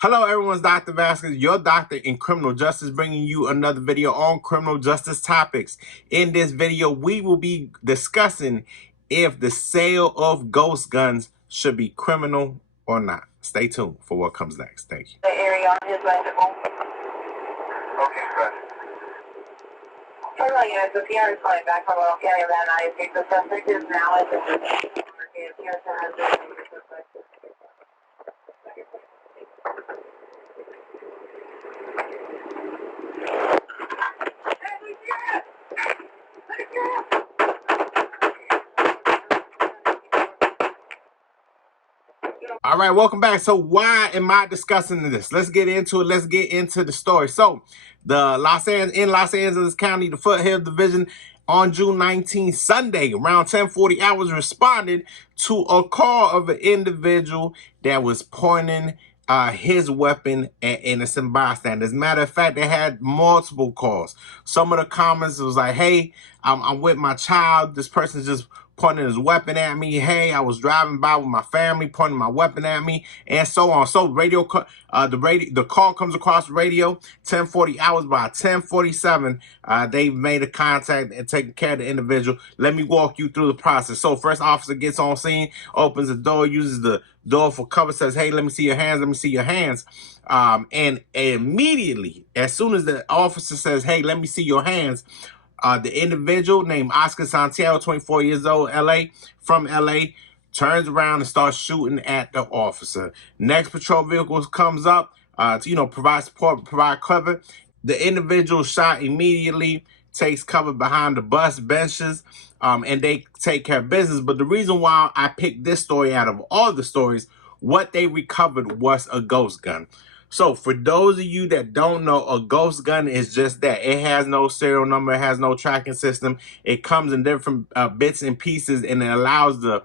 Hello, everyone's Dr. Vasquez, your doctor in criminal justice, bringing you another video on criminal justice topics. In this video, we will be discussing if the sale of ghost guns should be criminal or not. Stay tuned for what comes next. Thank you. The area on his bicycle. Okay, good. Hello, units. The PR is calling back from Oil County. Van I think the suspect is now at the All right, welcome back. So why am I discussing this? Let's get into it. Let's get into the story. So the Los Angeles County, the Foothill Division on June 19th, Sunday, around 10:40 hours, responded to a call of an individual that was pointing his weapon at innocent bystanders. As a matter of fact, they had multiple calls. Some of the comments was like, hey, I'm with my child. This person's just pointing his weapon at me. Hey, I was driving by with my family, pointing my weapon at me, and so on. So the call comes across the radio, 10:40 hours. By 10:47, they made a contact and taken care of the individual. Let me walk you through the process. So first officer gets on scene, opens the door, uses the door for cover, says, hey, let me see your hands, let me see your hands. And immediately, as soon as the officer says, hey, let me see your hands, the individual named Oscar Santiago, 24 years old, from LA, turns around and starts shooting at the officer. Next patrol vehicle comes up to, provide support, provide cover. The individual shot immediately, takes cover behind the bus benches, and they take care of business. But the reason why I picked this story out of all the stories, what they recovered was a ghost gun. So for those of you that don't know, a ghost gun is just that. It has no serial number, it has no tracking system. It comes in different bits and pieces, and it allows the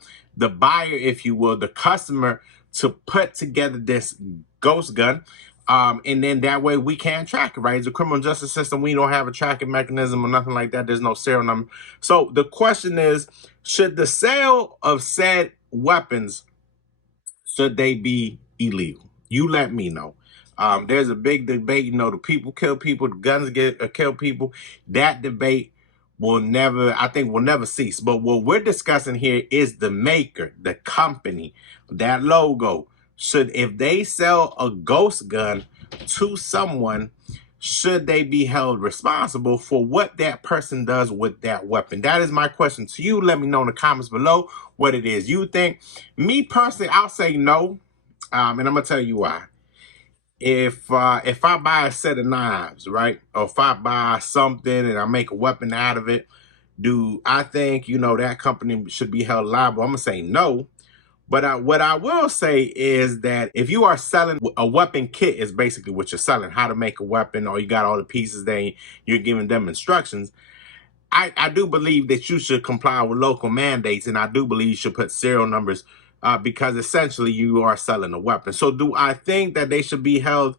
buyer, if you will, the customer, to put together this ghost gun. And then that way we can't track it, right? It's a criminal justice system. We don't have a tracking mechanism or nothing like that. There's no serial number. So the question is, should the sale of said weapons, should they be illegal? You let me know. There's a big debate. The people kill people, the guns kill people. That debate will never cease. But what we're discussing here is the maker, the company, that logo. If they sell a ghost gun to someone, should they be held responsible for what that person does with that weapon? That is my question to you. Let me know in the comments below what it is you think. Me personally, I'll say no, and I'm gonna tell you why. If I buy a set of knives, right, or if I buy something and I make a weapon out of it, do I think that company should be held liable? I'm gonna say no. But what I will say is that if you are selling a weapon kit, is basically what you're selling, how to make a weapon, or you got all the pieces there, you're giving them instructions. I do believe that you should comply with local mandates, and I do believe you should put serial numbers because essentially you are selling a weapon. So do I think that they should be held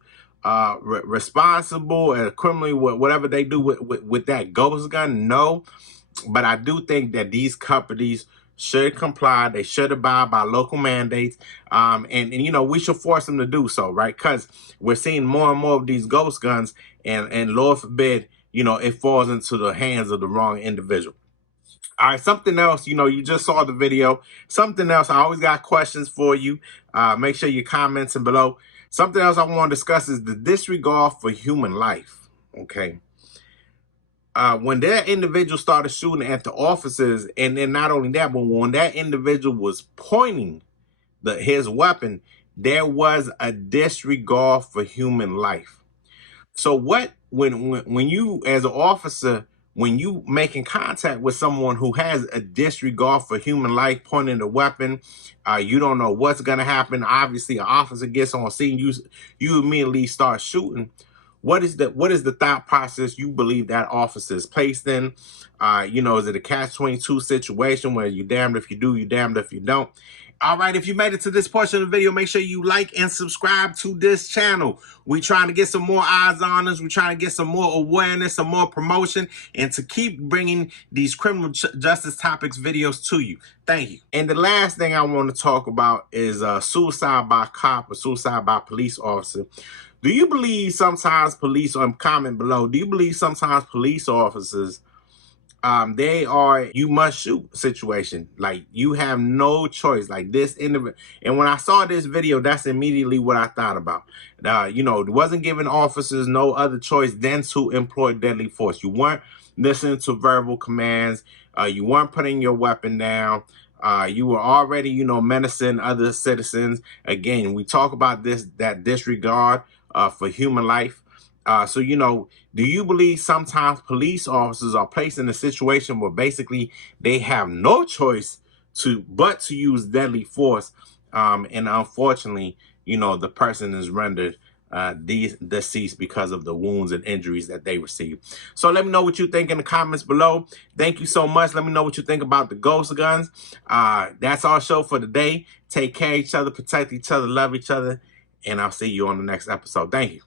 responsible and criminally, whatever they do with that ghost gun? No. But I do think that these companies should comply. They should abide by local mandates. And we should force them to do so, right? Because we're seeing more and more of these ghost guns, and Lord forbid, it falls into the hands of the wrong individual. All right, something else, you just saw the video. Something else, I always got questions for you. Make sure you're commenting below. Something else I want to discuss is the disregard for human life, okay? When that individual started shooting at the officers, and then not only that, but when that individual was pointing his weapon, there was a disregard for human life. So when you, as an officer, when you making contact with someone who has a disregard for human life, pointing the weapon, you don't know what's gonna happen. Obviously, an officer gets on scene, you immediately start shooting. What is the thought process you believe that officer is placed in? Is it a catch-22 situation where you're damned if you do, you're damned if you don't? All right, if you made it to this portion of the video, make sure you like and subscribe to this channel. We're trying to get some more eyes on us. We're trying to get some more awareness, some more promotion, and to keep bringing these criminal justice topics videos to you. Thank you. And the last thing I want to talk about is suicide by cop or suicide by police officer. Do you believe sometimes police, or comment below, do you believe sometimes police officers, they are you must shoot situation? Like, you have no choice. Like this individual. And when I saw this video, that's immediately what I thought about. You know, it wasn't giving officers no other choice than to employ deadly force. You weren't listening to verbal commands. You weren't putting your weapon down. You were already, you know, menacing other citizens. Again, we talk about that disregard for human life. So, you know, do you believe sometimes police officers are placed in a situation where basically they have no choice but to use deadly force? And unfortunately, you know, the person is rendered deceased because of the wounds and injuries that they received. So let me know what you think in the comments below. Thank you so much. Let me know what you think about the ghost guns. That's our show for today. Take care of each other, protect each other, love each other, and I'll see you on the next episode. Thank you.